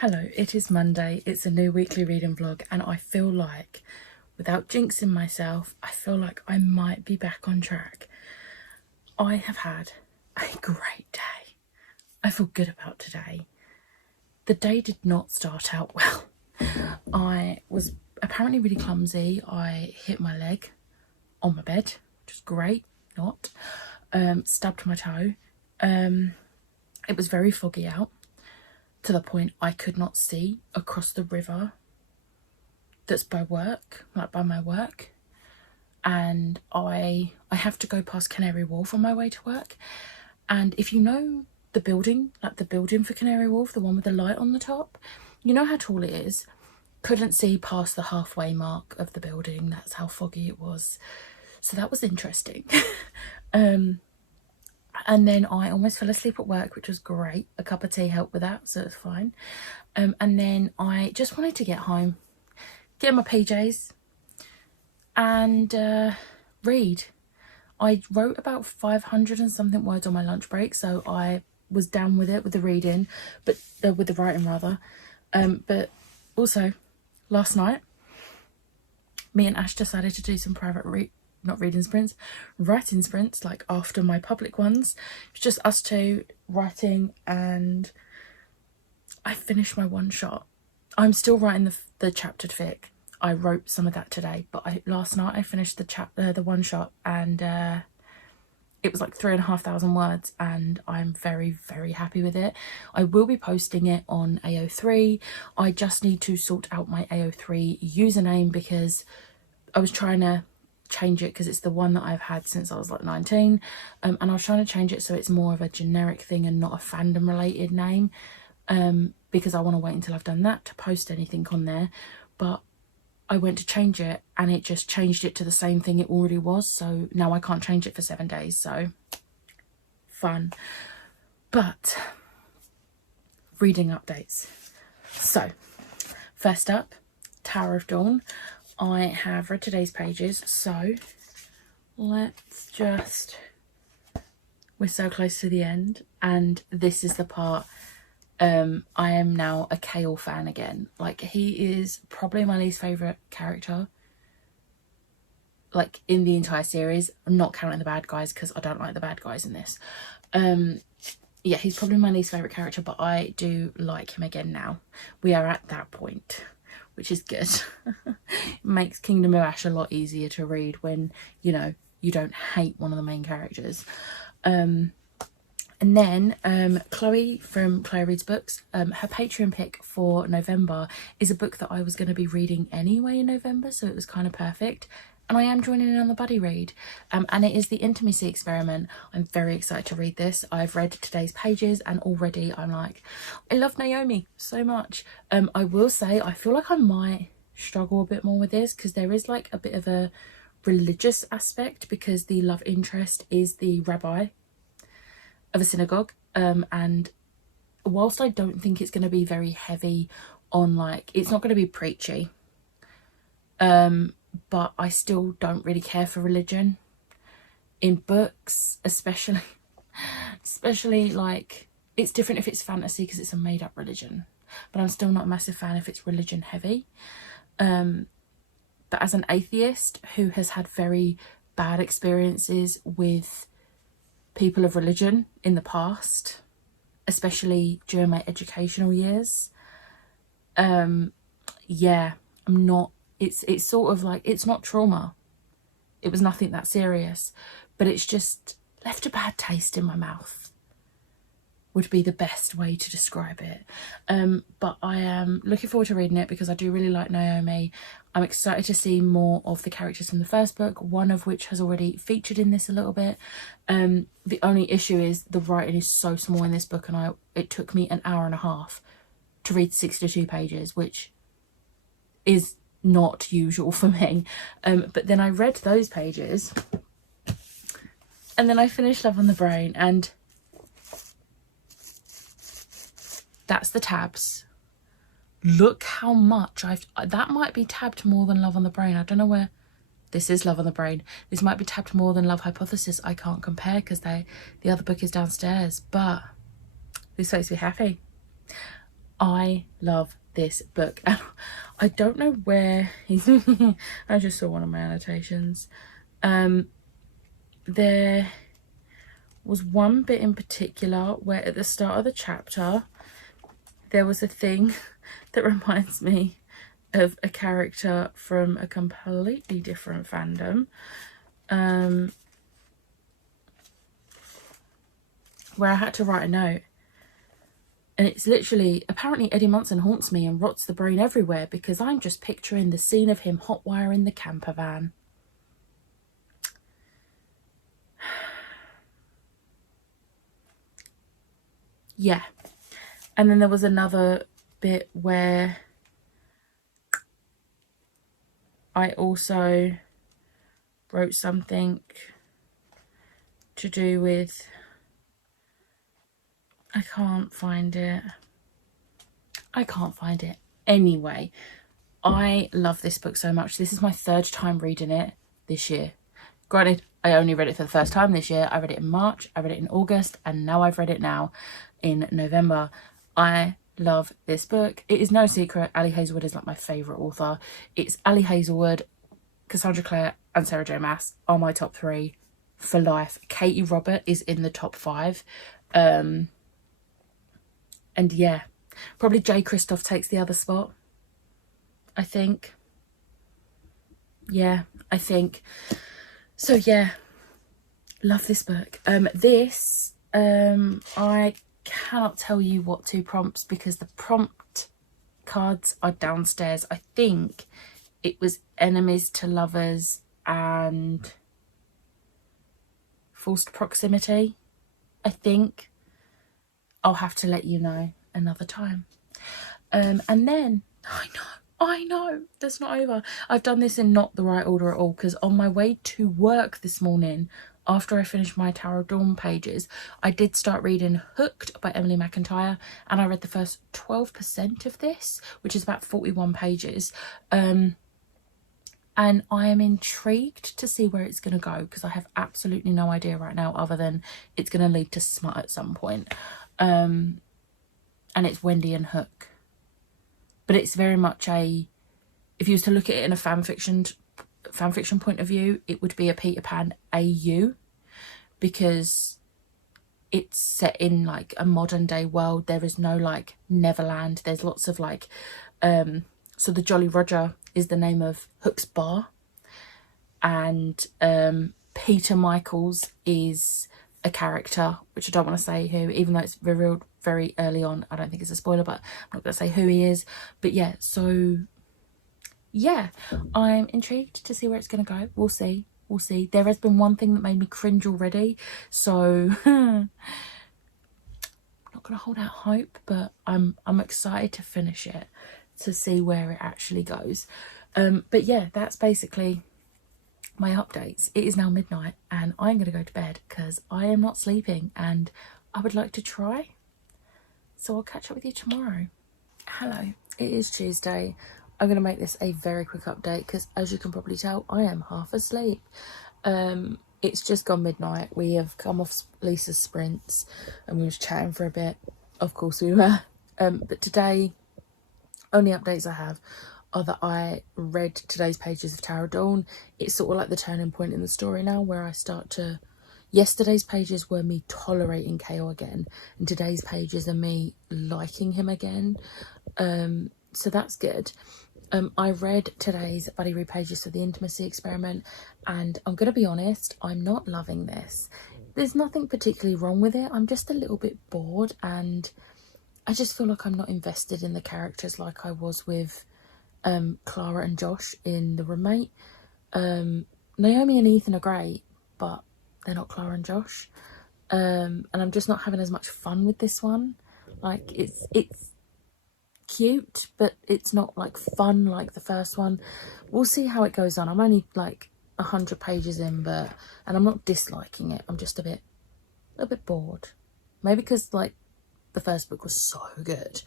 Hello, it is Monday, it's a new weekly reading vlog, and I feel like, without jinxing myself, I feel like I might be back on track. I have had a great day. I feel good about today. The day did not start out well. I was apparently really clumsy. I hit my leg on my bed, which is great, not. Stubbed my toe. It was very foggy out, to the point I could not see across the river that's by work, like by my work. And I have to go past Canary Wharf on my way to work. And if you know the building, like the building for Canary Wharf, the one with the light on the top, you know how tall it is. Couldn't see past the halfway mark of the building. That's how foggy it was. So that was interesting. And then I almost fell asleep at work, which was great. A cup of tea helped with that, so it's fine. And then I just wanted to get home, get in my PJs and read. I wrote about 500 and something words on my lunch break, so I was down with it, with the reading, but with the writing rather. But also, last night, me and Ash decided to do some private writing sprints, like after my public ones. It's just us two writing, and I finished my one shot. I'm still writing the chaptered fic. I wrote some of that today, but last night I finished the one shot, and it was like 3,500 words, and I'm very, very happy with it. I will be posting it on AO3. I just need to sort out my AO3 username, because I was trying to change it, because it's the one that I've had since I was like 19, and I was trying to change it so it's more of a generic thing and not a fandom related name, because I want to wait until I've done that to post anything on there. But I went to change it and it just changed it to the same thing it already was, so now I can't change it for 7 days. So fun. But reading updates. So first up, Tower of Dawn. I have read today's pages, so let's just, we're so close to the end, and this is the part. I am now a Kale fan again. Like, he is probably my least favourite character, like, in the entire series. I'm not counting the bad guys, because I don't like the bad guys in this. Yeah, he's probably my least favourite character, but I do like him again now. We are at that point, which is good. It makes Kingdom of Ash a lot easier to read when, you know, you don't hate one of the main characters. And then Chloe from Chloe Reads Books, her Patreon pick for November is a book that I was going to be reading anyway in November, so it was kind of perfect. And I am joining in on the buddy read, and it is The Intimacy Experiment. I'm very excited to read this. I've read today's pages and already I'm like, I love Naomi so much. I will say I feel like I might struggle a bit more with this, because there is like a bit of a religious aspect, because the love interest is the rabbi of a synagogue, and whilst I don't think it's going to be very heavy on, like, it's not going to be preachy, but I still don't really care for religion in books, especially like, it's different if it's fantasy because it's a made-up religion, but I'm still not a massive fan if it's religion heavy. But as an atheist who has had very bad experiences with people of religion in the past, especially during my educational years, yeah, I'm not, it's sort of like, it's not trauma, it was nothing that serious, but it's just left a bad taste in my mouth, would be the best way to describe it. But I am looking forward to reading it, because I do really like Naomi. I'm excited to see more of the characters from the first book, one of which has already featured in this a little bit. The only issue is the writing is so small in this book, and it took me an hour and a half to read 62 pages, which is not usual for me. But then I read those pages, and then I finished Love on the Brain, and that's the tabs. Look how much that might be tabbed more than Love on the Brain. I don't know where this is. Love on the Brain. This might be tabbed more than Love Hypothesis. I can't compare, because the other book is downstairs, but this makes me happy. I love this book. And I don't know where he's I just saw one of my annotations. There was one bit in particular where at the start of the chapter there was a thing that reminds me of a character from a completely different fandom, where I had to write a note. And it's literally, apparently Eddie Munson haunts me and rots the brain everywhere because I'm just picturing the scene of him hotwiring the camper van. Yeah. And then there was another bit where I also wrote something to do with, I can't find it. Anyway, I love this book so much. This is my 3rd time reading it this year. Granted, I only read it for the first time this year. I read it in March, I read it in August, and now I've read it now in November. I love this book. It is no secret, Ali Hazelwood is like my favourite author. It's Ali Hazelwood, Cassandra Clare and Sarah J Maas are my top 3 for life. Katie Robert is in the top 5. And yeah, probably J. Christoph takes the other spot, I think. Yeah, I think. So yeah, love this book. I cannot tell you what 2 prompts because the prompt cards are downstairs. I think it was enemies to lovers and forced proximity. I think. I'll have to let you know another time. And then, I know, that's not over. I've done this in not the right order at all because on my way to work this morning, after I finished my Tower of Dawn pages, I did start reading Hooked by Emily McIntyre, and I read the first 12% of this, which is about 41 pages. And I am intrigued to see where it's going to go because I have absolutely no idea right now other than it's going to lead to smut at some point. And it's Wendy and Hook, but it's very much if you was to look at it in a fan fiction point of view, it would be a Peter Pan AU because it's set in like a modern day world. There is no like Neverland. There's lots of like so the Jolly Roger is the name of Hook's bar, and Peter Michaels is a character, which I don't want to say who, even though it's revealed very early on. I don't think it's a spoiler, but I'm not going to say who he is. But yeah, so yeah, I'm intrigued to see where it's going to go. We'll see. There has been one thing that made me cringe already, so I'm not going to hold out hope, but I'm excited to finish it to see where it actually goes. But yeah, that's basically my updates. It is now midnight and I'm going to go to bed because I am not sleeping and I would like to try. So I'll catch up with you tomorrow. Hello, it is Tuesday. I'm going to make this a very quick update because, as you can probably tell, I am half asleep. It's just gone midnight. We have come off Lisa's sprints and we was chatting for a bit. Of course we were. But today, only updates I have are that I read today's pages of Tower of Dawn. It's sort of like the turning point in the story now where I start to... Yesterday's pages were me tolerating Chaos again, and today's pages are me liking him again. So that's good. I read today's Buddy Read pages for the Intimacy Experiment, and I'm going to be honest, I'm not loving this. There's nothing particularly wrong with it. I'm just a little bit bored, and I just feel like I'm not invested in the characters like I was with Clara and Josh in The Roommate. Naomi and Ethan are great, but they're not Clara and Josh. And I'm just not having as much fun with this one. Like, it's cute, but it's not like fun like the first one. We'll see how it goes on. I'm only like 100 pages in, and I'm not disliking it. I'm just a little bit bored. Maybe because like the first book was so good.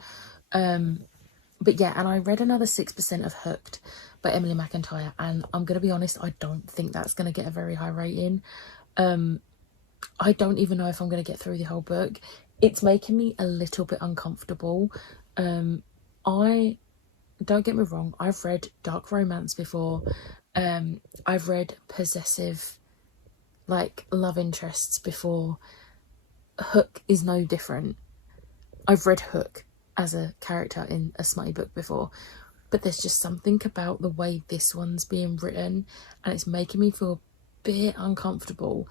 But yeah, and I read another 6% of Hooked by Emily McIntyre, and I'm going to be honest, I don't think that's going to get a very high rating. I don't even know if I'm going to get through the whole book. It's making me a little bit uncomfortable. I don't get me wrong, I've read dark romance before. I've read possessive, like, love interests before. Hook is no different. I've read Hook as a character in a smutty book before, but there's just something about the way this one's being written, and it's making me feel a bit uncomfortable.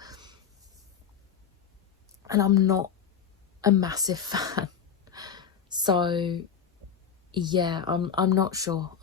And I'm not a massive fan. So yeah, I'm not sure.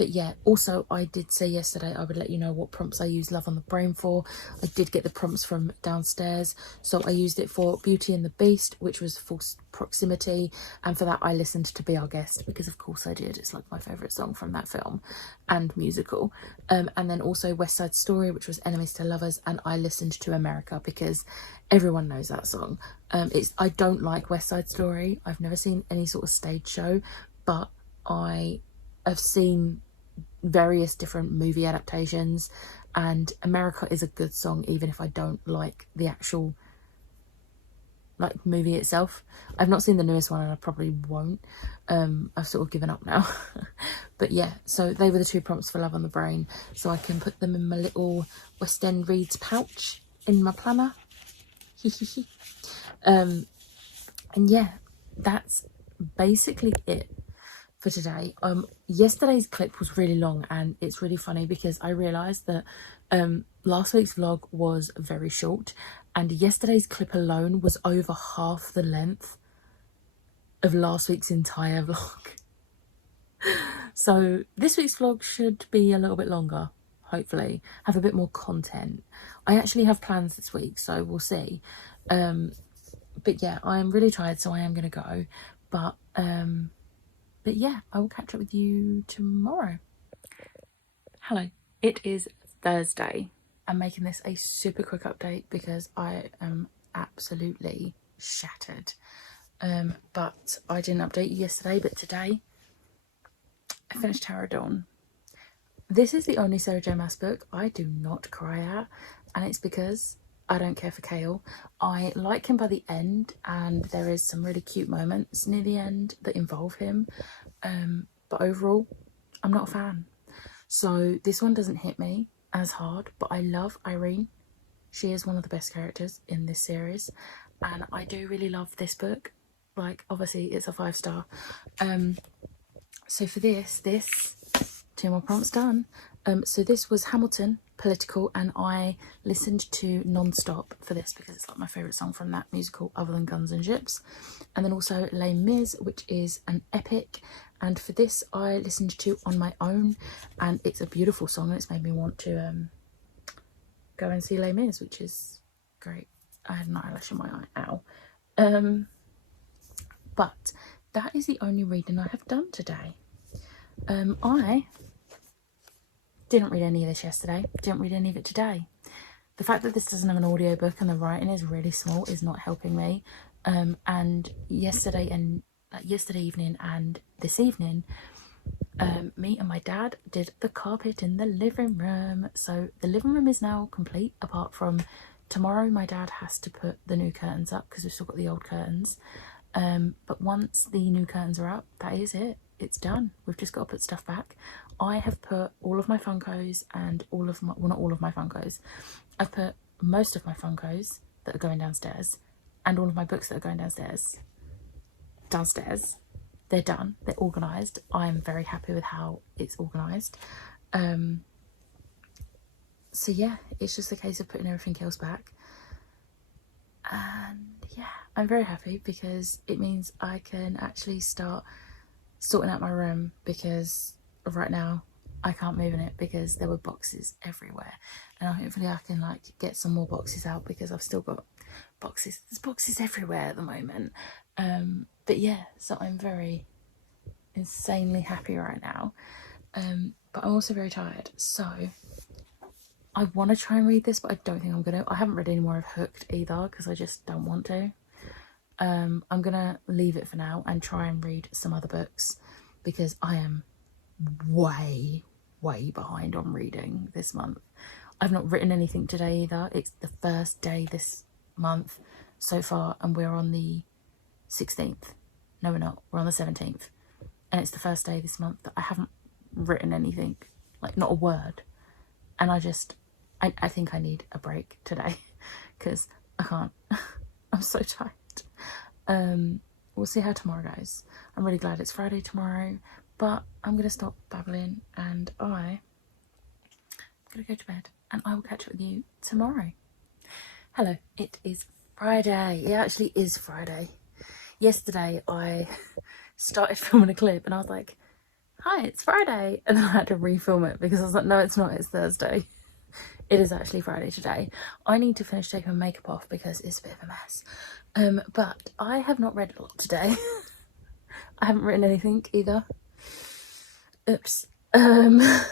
But yeah, also I did say yesterday I would let you know what prompts I use Love on the Brain for. I did get the prompts from downstairs. So I used it for Beauty and the Beast, which was False Proximity. And for that I listened to Be Our Guest, because of course I did. It's like my favourite song from that film and musical. And then also West Side Story, which was Enemies to Lovers. And I listened to America because everyone knows that song. I don't like West Side Story. I've never seen any sort of stage show, but I have seen various different movie adaptations, and America is a good song even if I don't like the actual like movie itself. I've not seen the newest one and I probably won't. I've sort of given up now. But yeah, so they were the two prompts for Love on the Brain, so I can put them in my little West End Reads pouch in my planner. And yeah, that's basically it for today. Yesterday's clip was really long, and it's really funny because I realized that last week's vlog was very short, and yesterday's clip alone was over half the length of last week's entire vlog. So this week's vlog should be a little bit longer, hopefully have a bit more content. I actually have plans this week, so we'll see. But yeah, I am really tired, so I am gonna go. But yeah, I will catch up with you tomorrow. Hello, it is Thursday. I'm making this a super quick update because I am absolutely shattered. But I didn't update you yesterday, but today I finished Tower of Dawn. This is the only Sarah J Maas book I do not cry at, and it's because I don't care for Kale. I like him by the end, and there is some really cute moments near the end that involve him. But overall, I'm not a fan. So this one doesn't hit me as hard, but I love Irene. She is one of the best characters in this series, and I do really love this book. Like, obviously it's a 5-star. So for this, two more prompts done. So this was Hamilton, political, and I listened to non-stop for this because it's like my favourite song from that musical other than Guns and Ships. And then also Les Mis, which is an epic, and for this I listened to On My Own, and it's a beautiful song and it's made me want to go and see Les Mis, which is great. I had an eyelash in my eye, ow. But that is the only reading I have done today. I didn't read any of this yesterday, didn't read any of it today. The fact that this doesn't have an audiobook and the writing is really small is not helping me. And yesterday evening and this evening, me and my dad did the carpet in the living room. So the living room is now complete, apart from tomorrow my dad has to put the new curtains up because we've still got the old curtains. But once the new curtains are up, that is it. It's done. We've just got to put stuff back. I have put all of my Funkos and all of my, well, not all of my Funkos. I've put most of my Funkos that are going downstairs and all of my books that are going downstairs. They're done. They're organised. I'm very happy with how it's organised. So yeah, it's just a case of putting everything else back. And yeah, I'm very happy because it means I can actually start sorting out my room, because right now I can't move in it because there were boxes everywhere, and hopefully I can like get some more boxes out because I've still got boxes. There's boxes everywhere at the moment. But yeah, so I'm very insanely happy right now. But I'm also very tired, so I want to try and read this, but I don't think I'm gonna. I haven't read any more of Hooked either because I just don't want to. I'm gonna leave it for now and try and read some other books because I am way behind on reading this month. I've not written anything today either. It's the first day this month so far, and we're on the 16th. No, we're not. We're on the 17th. And it's the first day this month that I haven't written anything, like not a word. And I think I need a break today because I can't. I'm so tired. We'll see how tomorrow goes. I'm really glad it's Friday tomorrow, but I'm going to stop babbling and I'm going to go to bed and I will catch up with you tomorrow. Hello, it is Friday. It actually is Friday. Yesterday I started filming a clip and I was like, hi, it's Friday. And then I had to refilm it because I was like, no, it's not, it's Thursday. It is actually Friday today. I need to finish taking my makeup off because it's a bit of a mess. But I have not read a lot today. I haven't written anything either. Oops. My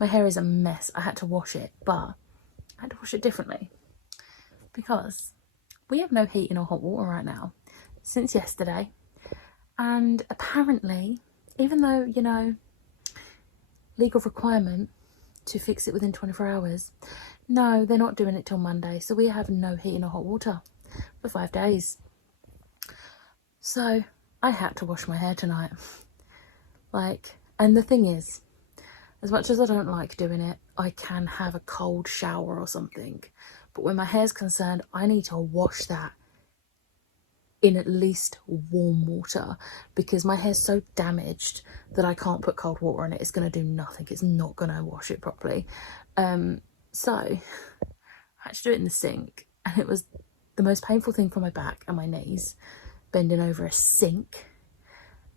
hair is a mess. I had to wash it, but I had to wash it differently because we have no heating or hot water right now since yesterday. And apparently, even though, you know, legal requirement to fix it within 24 hours, no, they're not doing it till Monday. So we have no heating or hot water for 5 days. So I had to wash my hair tonight. And the thing is, as much as I don't like doing it, I can have a cold shower or something. But when my hair's concerned, I need to wash that in at least warm water because my hair's so damaged that I can't put cold water in it. It's going to do nothing. It's not going to wash it properly. So I had to do it in the sink, and it was the most painful thing for my back and my knees, bending over a sink.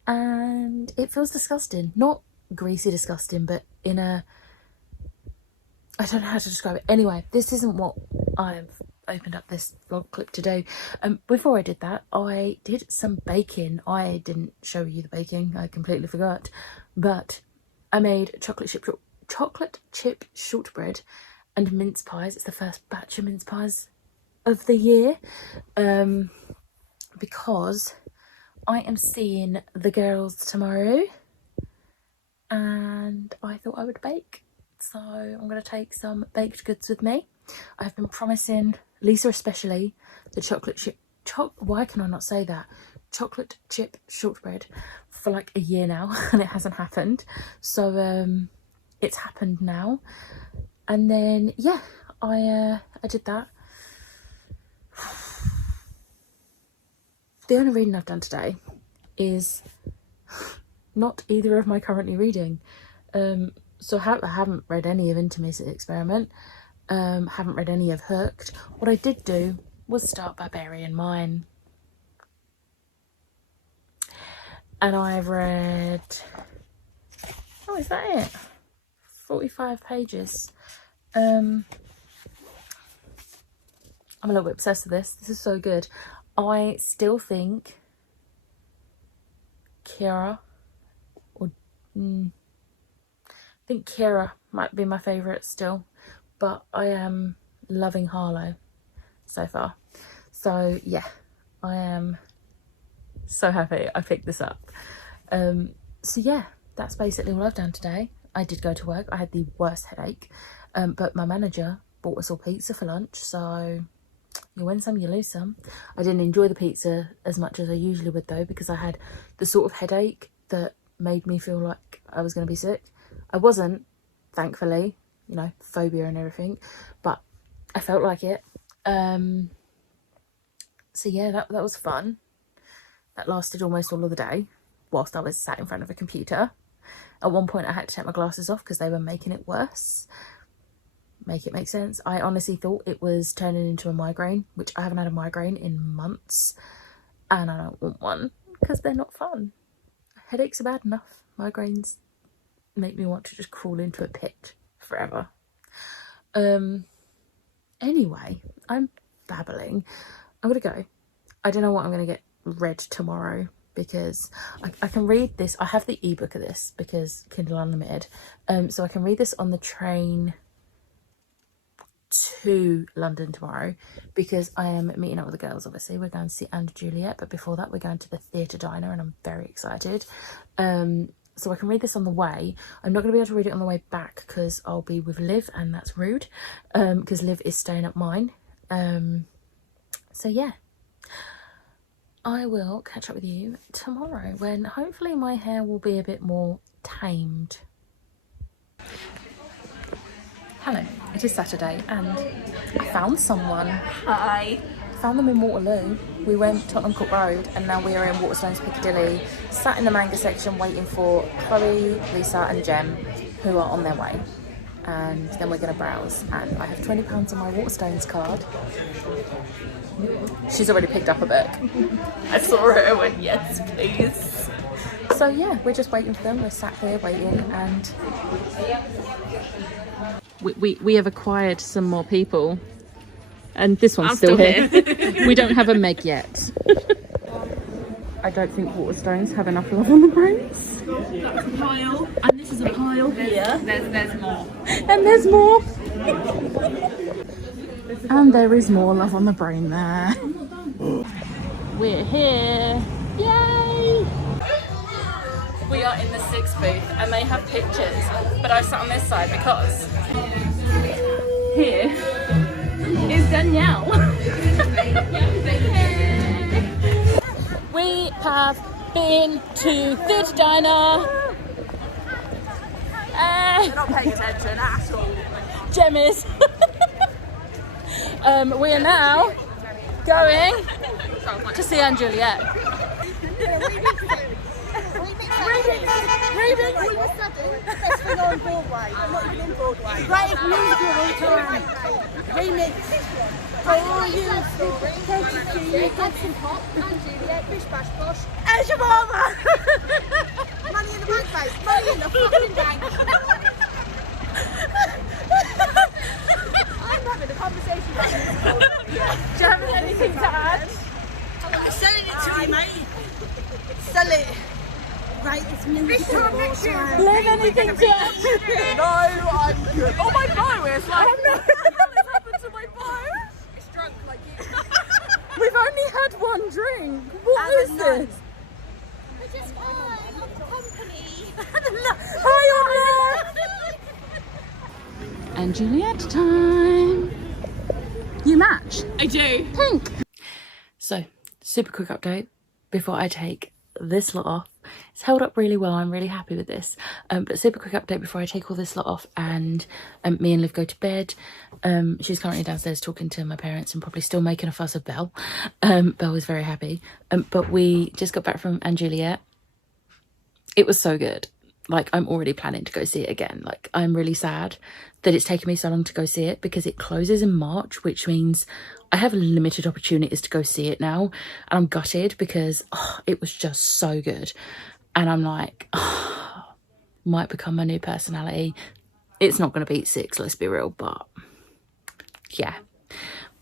And it feels disgusting. Not greasy disgusting, but in a... I don't know how to describe it. Anyway, this isn't what I've opened up this vlog clip to do. Before I did that, I did some baking. I didn't show you the baking. I completely forgot. But I made chocolate chip shortbread and mince pies. It's the first batch of mince pies of the year. Because I am seeing the girls tomorrow and I thought I would bake. So I'm going to take some baked goods with me. I've been promising Lisa especially the why can I not say that? Chocolate chip shortbread for like a year now and it hasn't happened. So it's happened now. And then yeah, I did that. The only reading I've done today is not either of my currently reading. So I haven't read any of Intimacy Experiment. Haven't read any of Hooked. What I did do was start Barbarian Mine. And I've read... Oh, is that it? 45 pages. I'm a little bit obsessed with this. This is so good. I still think Kira... I think Kira might be my favourite still, but I am loving Harlow so far. So yeah, I am so happy I picked this up. So yeah, that's basically all I've done today. I did go to work. I had the worst headache, but my manager bought us all pizza for lunch, so you win some, you lose some. I didn't enjoy the pizza as much as I usually would though, because I had the sort of headache that made me feel like I was going to be sick. I wasn't, thankfully, you know, phobia and everything, but I felt like it. So yeah, that was fun. That lasted almost all of the day whilst I was sat in front of a computer. At one point I had to take my glasses off because they were making it worse. Make it make sense. I honestly thought it was turning into a migraine, which I haven't had a migraine in months, and I don't want one because they're not fun. Headaches are bad enough. Migraines make me want to just crawl into a pit forever. Anyway, I'm babbling. I'm gonna go. I don't know what I'm gonna get read tomorrow because I can read this. I have the ebook of this because Kindle Unlimited. So I can read this on the train to London tomorrow because I am meeting up with the girls. Obviously we're going to see Anne and Juliet, but before that we're going to the theatre diner and I'm very excited. So I can read this on the way. I'm not going to be able to read it on the way back because I'll be with Liv and that's rude because Liv is staying at mine. So yeah, I will catch up with you tomorrow when hopefully my hair will be a bit more tamed. Hello, it is Saturday and I found someone. Hi. Found them in Waterloo. We went Tottenham Court Road and now we are in Waterstones Piccadilly, sat in the manga section waiting for Chloe, Lisa and Jem, who are on their way. And then we're going to browse, and I have £20 on my Waterstones card. She's already picked up a book. I saw her and went, yes, please. So yeah, we're just waiting for them. We're sat here waiting, and we have acquired some more people, and this one's still here. We don't have a Meg yet. I don't think Waterstones have enough love on the brains. That's a pile. And this is a pile here. There's more. And there's more. And there is more love on the brain there. We're here. Yay! We are in the 6th booth and they have pictures, but I sat on this side because here is Danielle. We have been to Theatre Diner. You're not paying attention at all. Jem is. We are now going to see Anne Juliet. Reading all of a sudden, best thing on Broadway. I'm not even in Broadway. Great musical all the time. Remix. Oh, you Hudson Pop and Juliet, Bish Bash Bosh. As your mama! Money in the bank, mate. Money in the fucking bank. I'm having a conversation about musical. Do you have anything to add? I'm selling it to you, mate. Sell it. Right, it's musical all the time. Live anything to add? No, I'm good. Oh, my bow is like, what's happened to my bow? It's drunk like you. We've only had one drink. What is this? We're just fine. I'm company. Hi, and Juliet time. You match. I do. Pink. So, super quick update before I take this lot off. It's held up really well. I'm really happy with this. But super quick update before I take all this lot off and me and Liv go to bed. She's currently downstairs talking to my parents and probably still making a fuss of Belle. Belle was very happy. But we just got back from Anne Juliet. It was so good. Like, I'm already planning to go see it again. Like, I'm really sad that it's taken me so long to go see it because it closes in March, which means I have limited opportunities to go see it now. And I'm gutted because it was just so good. And I'm like, might become my new personality. It's not going to beat 6, let's be real, but yeah.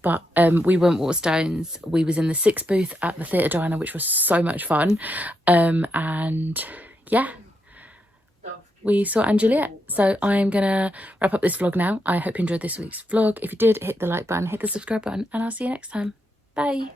But we went Waterstones. We was in the 6th booth at the Theatre Diner, which was so much fun. And yeah. We saw Anne Juliet. So I am going to wrap up this vlog now. I hope you enjoyed this week's vlog. If you did, hit the like button, hit the subscribe button, and I'll see you next time. Bye.